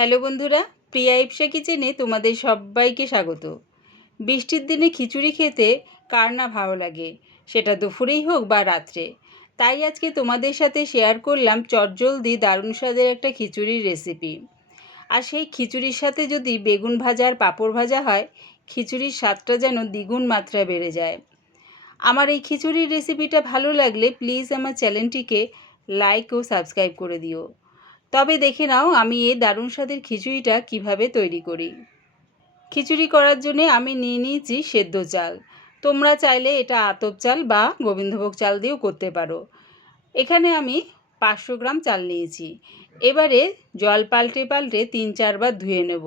Hello বন্ধুরা, প্রিয়া ইপসা কিচেনে তোমাদের সবাইকে স্বাগত। বৃষ্টির দিনে খিচুড়ি খেতে কার না ভালো লাগে, সেটা দুপুরেই হোক বা রাত্রে। তাই আজকে তোমাদের সাথে শেয়ার করলাম চটজলদি দারুণ স্বাদের একটা খিচুড়ির রেসিপি। আর সেই খিচুড়ির সাথে যদি বেগুন ভাজা আর পাঁপড় ভাজা হয়, খিচুড়ির স্বাদটা যেন দ্বিগুণ মাত্রায় বেড়ে যায়। আমার এই খিচুড়ির রেসিপিটা ভালো লাগলে প্লিজ আমার চ্যানেলটিকে লাইক ও সাবস্ক্রাইব করে দিও। তবে দেখে নাও আমি এই দারুণ স্বাদের খিচুড়িটা কিভাবে তৈরি করি। খিচুড়ি করার জন্য আমি নিয়ে নিয়েছি সেদ্ধ চাল। তোমরা চাইলে এটা আতপ চাল বা গোবিন্দভোগ চাল দিয়েও করতে পারো। এখানে আমি 500 গ্রাম চাল নিয়েছি। এবারে জল পাল্টে পাল্টে 3-4 বার ধুয়ে নেব।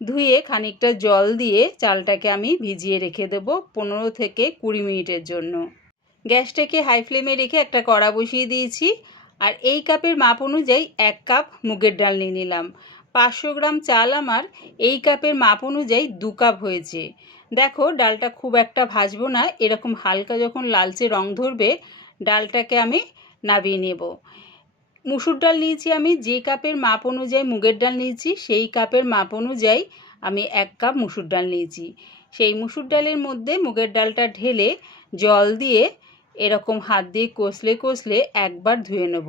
ধুয়ে খানিকটা জল দিয়ে চালটাকে আমি ভিজিয়ে রেখে দেব 15 থেকে 20 মিনিটের জন্য। গ্যাসটাকে হাই ফ্লেমে রেখে একটা কড়া বসিয়ে দিয়েছি। আর এই কাপের মাপ অনুযায়ী 1 কাপ মুগের ডাল নিয়ে নিলাম। 500 গ্রাম চাল আমার এই কাপের মাপ অনুযায়ী 2 কাপ হয়েছে। দেখো, ডালটা খুব একটা ভাজবো না, এরকম হালকা যখন লালচে রং ধরবে ডালটাকে আমি নামিয়ে নেব। মুসুর ডাল নিয়েছি আমি, যে কাপের মাপ অনুযায়ী মুগের ডাল নিয়েছি সেই কাপের মাপ অনুযায়ী আমি 1 কাপ মুসুর ডাল নিয়েছি। সেই মুসুর ডালের মধ্যে মুগের ডালটা ঢেলে জল দিয়ে এরকম হাত দিয়ে কষলে কষলে একবার ধুয়ে নেব।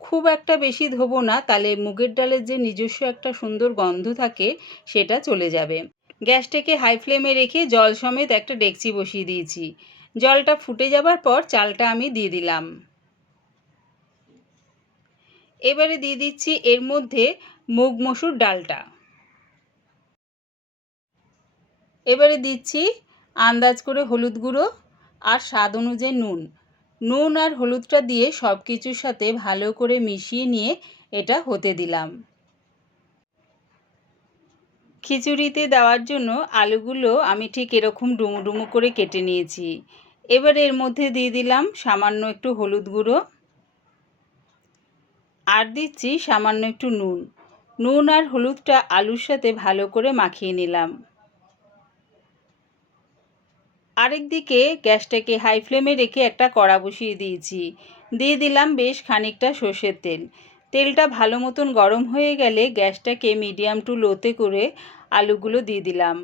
খুব একটা বেশি ধোবো না, তাহলে মুগের ডালের যে নিজস্ব একটা সুন্দর গন্ধ থাকে সেটা চলে যাবে। গ্যাসটাকে হাই ফ্লেমে রেখে জল সমেত একটা ডেকচি বসিয়ে দিয়েছি। জলটা ফুটে যাবার পর চালটা আমি দিয়ে দিলাম। এবারে দিয়ে দিচ্ছি এর মধ্যে মুগ মসুর ডালটা। এবারে দিচ্ছি আন্দাজ করে হলুদ গুঁড়ো আর স্বাদ অনুযায়ী নুন। নুন আর হলুদটা দিয়ে সব কিছুর সাথে ভালো করে মিশিয়ে নিয়ে এটা হতে দিলাম। খিচুড়িতে দেওয়ার জন্য আলুগুলো আমি ঠিক এরকম ডুমো ডুমো করে কেটে নিয়েছি। এবারে এর মধ্যে দিয়ে দিলাম সামান্য একটু হলুদ গুঁড়ো আর দিচ্ছি সামান্য একটু নুন। নুন আর হলুদটা আলুর সাথে ভালো করে মাখিয়ে নিলাম। আরেক দিকে গ্যাসটাকে হাই ফ্লেমে রেখে একটা কড়া বসিয়ে দিয়েছি। দিয়ে দিলাম বেশ খানিকটা সর্ষের তেল। তেলটা ভালো মতন গরম হয়ে গেলে গ্যাসটাকে মিডিয়াম টু লোতে করে আলুগুলো দিয়ে দিলাম।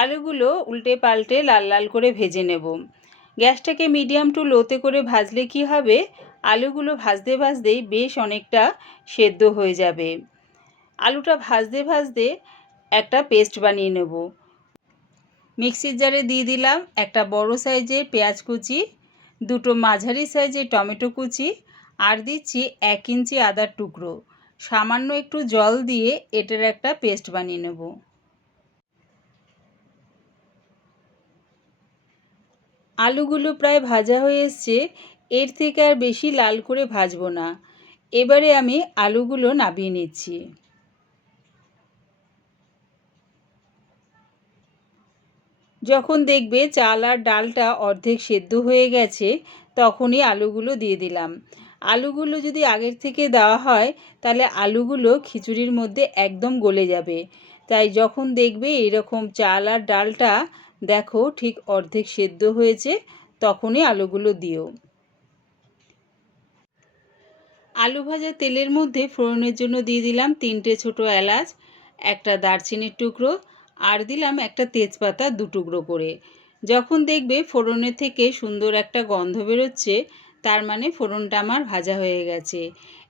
আলুগুলো উল্টে পাল্টে লাল লাল করে ভেজে নেব। গ্যাসটাকে মিডিয়াম টু লোতে করে ভাজলে কি হবে, আলুগুলো ভাজতে ভাজতেই বেশ অনেকটা সেদ্ধ হয়ে যাবে। আলুটা ভাজতে ভাজতে একটা পেস্ট বানিয়ে নেব। মিক্সির জারে দিয়ে দিলাম একটা বড় সাইজের পেঁয়াজ কুচি, দুটো মাঝারি সাইজের টমেটো কুচি আর দিচ্ছি 1 ইঞ্চি আদার টুকরো। সামান্য একটু জল দিয়ে এটার একটা পেস্ট বানিয়ে নেব। আলুগুলো প্রায় ভাজা হয়ে এসছে, এর থেকে আর বেশি লাল করে ভাজবো না। এবারে আমি আলুগুলো নামিয়ে নিচ্ছি। যখন দেখবে চাল আর ডালটা অর্ধেক সেদ্ধ হয়ে গেছে তখনই আলুগুলো দিয়ে দিলাম। আলুগুলো যদি আগের থেকে দেওয়া হয় তাহলে আলুগুলো খিচুড়ির মধ্যে একদম গলে যাবে। তাই যখন দেখবে এরকম চাল আর ডালটা দেখো ঠিক অর্ধেক সেদ্ধ হয়েছে তখনই আলুগুলো দিও। আলু ভাজা তেলের মধ্যে ফোড়নের জন্য দিয়ে দিলাম 3টে ছোটো এলাচ, একটা দারচিনির টুকরো আর দিলাম একটা তেজপাতা 2 টুকরো করে। যখন দেখবে ফোড়নের থেকে সুন্দর একটা গন্ধ বেরোচ্ছে তার মানে ফোড়নটা আমার ভাজা হয়ে গেছে।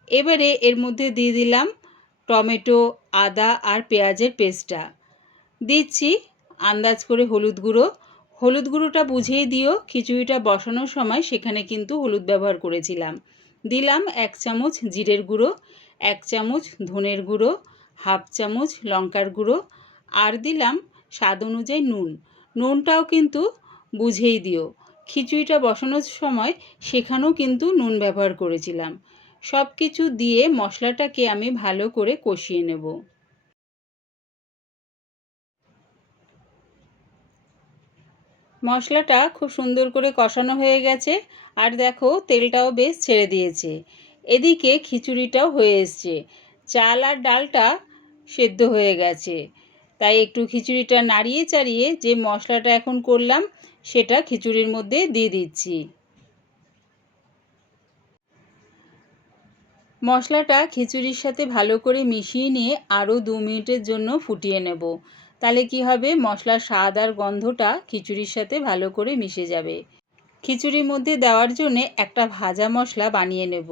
এবারে এর মধ্যে দিয়ে দিলাম টমেটো, আদা আর পেঁয়াজের পেস্টটা। দিচ্ছি আন্দাজ করে হলুদ গুঁড়ো। হলুদ গুঁড়োটা বুঝিয়ে দিও, খিচুড়িটা বসানোর সময় সেখানে কিন্তু হলুদ ব্যবহার করেছিলাম। দিলাম 1 চামচ জিরের গুঁড়ো, 1 চামচ ধনের গুঁড়ো, হাফ চামচ লঙ্কার গুঁড়ো আর দিলাম স্বাদ অনুযায়ী নুন। নুনটাও কিন্তু বুঝেই দিও, খিচুড়িটা বসানোর সময় সেখানেও কিন্তু নুন ব্যবহার করেছিলাম। সব কিছু দিয়ে মশলাটাকে আমি ভালো করে কষিয়ে নেব। মশলাটা খুব সুন্দর করে কষানো হয়ে গেছে আর দেখো তেলটাও বেশ ছেড়ে দিয়েছে। এদিকে খিচুড়িটাও হয়ে এসছে, চাল আর ডালটা সেদ্ধ হয়ে গেছে। তাই একটু খিচুড়িটা নাড়িয়ে চাড়িয়ে যে মশলাটা এখন করলাম সেটা খিচুড়ির মধ্যে দিয়ে দিচ্ছি। মশলাটা খিচুড়ির সাথে ভালো করে মিশিয়ে নিয়ে আরও 2 মিনিটের জন্য ফুটিয়ে নেব। তাহলে কি হবে, মশলার স্বাদ আর গন্ধটা খিচুড়ির সাথে ভালো করে মিশে যাবে। খিচুড়ির মধ্যে দেওয়ার জন্য একটা ভাজা মশলা বানিয়ে নেব।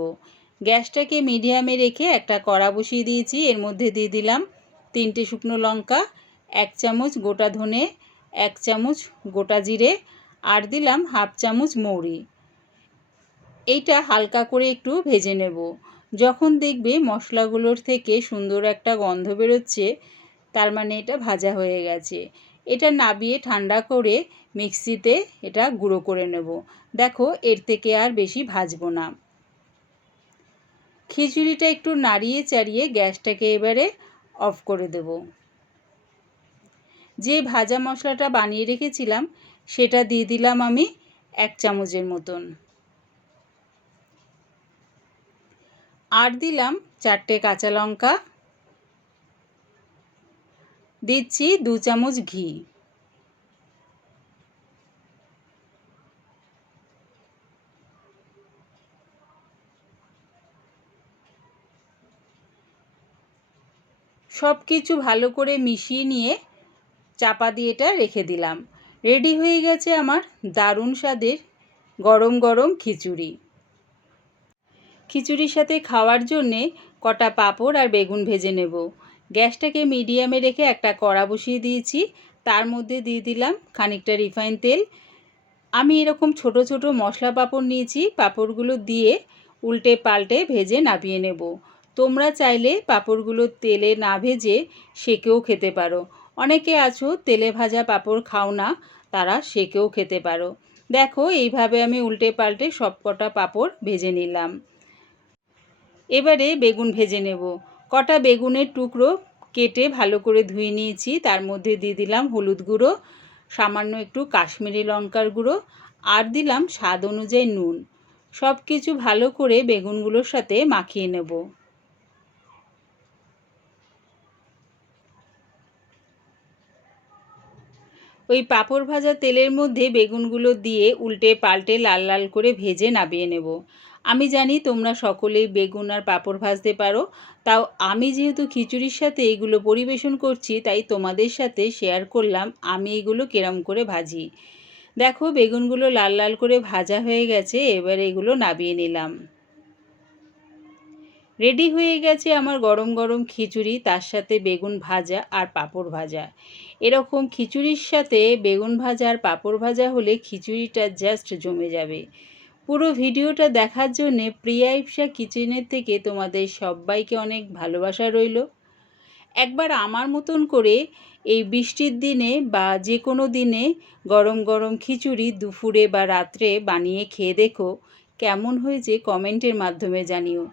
গ্যাসটাকে মিডিয়ামে রেখে একটা কড়া বসিয়ে দিয়েছি। এর মধ্যে দিয়ে দিলাম 3টে শুকনো লঙ্কা, 1 চামচ গোটা ধনে, 1 চামচ গোটা জিরে আর দিলাম 1/2 চামচ মৌরি। এইটা হালকা করে একটু ভেজে নেব। যখন দেখবে মশলাগুলোর থেকে সুন্দর একটা গন্ধ বেরোচ্ছে, তার মানে এটা ভাজা হয়ে গেছে। এটা নাবিয়ে ঠান্ডা করে মিক্সিতে এটা গুঁড়ো করে নেব। দেখো, এর থেকে আর বেশি ভাজবো না। খিচুড়িটা একটু নাড়িয়ে চাড়িয়ে গ্যাসটাকে এবারে অফ করে দেব। যে ভাজা মশলাটা বানিয়ে রেখেছিলাম সেটা দিয়ে দিলাম আমি 1 চামচের মতন। আর দিলাম 4টে কাঁচা লঙ্কা, দিচ্ছি 2 চামচ ঘি। সব কিছু ভালো করে মিশিয়ে নিয়ে চাপা দিয়ে এটা রেখে দিলাম। রেডি হয়ে গেছে আমার দারুণ স্বাদের গরম গরম খিচুড়ি। খিচুড়ির সাথে খাওয়ার জন্যে কটা পাঁপড় আর বেগুন ভেজে নেব। গ্যাসটাকে মিডিয়ামে রেখে একটা কড়া বসিয়ে দিয়েছি। তার মধ্যে দিয়ে দিলাম খানিকটা রিফাইন তেল। আমি এরকম ছোট ছোট মশলা পাঁপড় নিয়েছি। পাঁপড়গুলো দিয়ে উল্টে পাল্টে ভেজে নামিয়ে নেব। তোমরা চাইলে পাঁপড়গুলো তেলে না ভেজে সেকেও খেতে পারো। অনেকে আছো তেলে ভাজা পাঁপড় খাও না, তারা সেকেও খেতে পারো। দেখো, এইভাবে আমি উল্টে পাল্টে সব কটা পাঁপড় ভেজে নিলাম। এবারে বেগুন ভেজে নেব। কটা বেগুনের টুকরো কেটে ভালো করে ধুয়ে নিয়েছি। তার মধ্যে দিয়ে দিলাম হলুদ গুঁড়ো, সামান্য একটু কাশ্মীরি লঙ্কার গুঁড়ো আর দিলাম স্বাদ অনুযায়ী নুন। সব কিছু ভালো করে বেগুনগুলোর সাথে মাখিয়ে নেব। ওই পাঁপড় ভাজা তেলের মধ্যে বেগুনগুলো দিয়ে উল্টে পাল্টে লাল লাল করে ভেজে নামিয়ে নেব। আমি জানি তোমরা সকলেই বেগুন আর পাঁপড় ভাজতে পারো, তাও আমি যেহেতু খিচুড়ির সাথে এগুলো পরিবেশন করছি তাই তোমাদের সাথে শেয়ার করলাম আমি এগুলো কেরম করে ভাজি। দেখো, বেগুনগুলো লাল লাল করে ভাজা হয়ে গেছে। এবার এগুলো নামিয়ে নিলাম। রেডি হয়ে গেছে আমার গরম গরম খিচুড়ি, তার সাথে বেগুন ভাজা আর পাঁপড় ভাজা। এরকম খিচুড়ির সাথে বেগুন ভাজা আর পাঁপড় ভাজা হলে খিচুড়িটা জাস্ট জমে যাবে। পুরো ভিডিওটা দেখার জন্যে প্রিয়া ইপসা কিচেনের থেকে তোমাদের সবাইকে অনেক ভালোবাসা রইল। একবার আমার মতন করে এই বৃষ্টির দিনে বা যে কোনো দিনে গরম গরম খিচুড়ি দুপুরে বা রাত্রে বানিয়ে খেয়ে দেখো, কেমন হয়েছে কমেন্টের মাধ্যমে জানিও।